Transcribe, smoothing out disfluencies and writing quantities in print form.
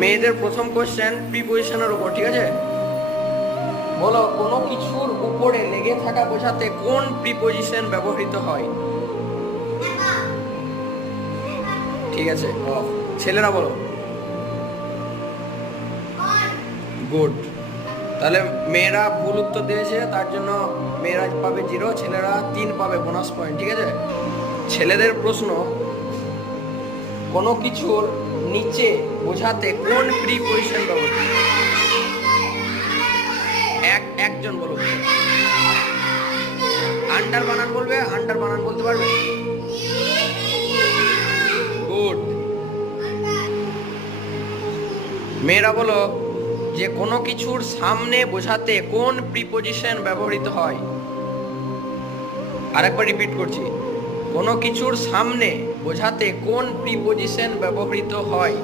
মেয়েদের প্রথম কোশ্চেন প্রিপজিশনের উপর, ঠিক আছে? বলো, কোনো কিছুর উপরে লেগে থাকা বোঝাতে কোন প্রিপজিশন ব্যবহৃত হয়? ঠিক আছে, ছেলেরা বলো। গুড। তাহলে মেয়েরা ভুল উত্তর দিয়েছে, তার জন্য মেয়েরা পাবে 0, ছেলেরা 3 পাবে বোনাস পয়েন্ট, ঠিক আছে? ছেলেদের প্রশ্ন, কোনো কিছুর নিচে বোঝাতে কোন প্রিপজিশন ব্যবহৃত? একজন বলো। আন্ডার বানান বলবে, আন্ডার বানান বলতে পারবে? গুড। মেয়েরা বলো যে কোনো কিছুর সামনে বোঝাতে কোন প্রিপজিশন ব্যবহৃত হয়? আরেকবার রিপিট করছি, কোনো কিছুর সামনে বোঝাতে কোন প্রিপজিশন ব্যবহৃত হয়?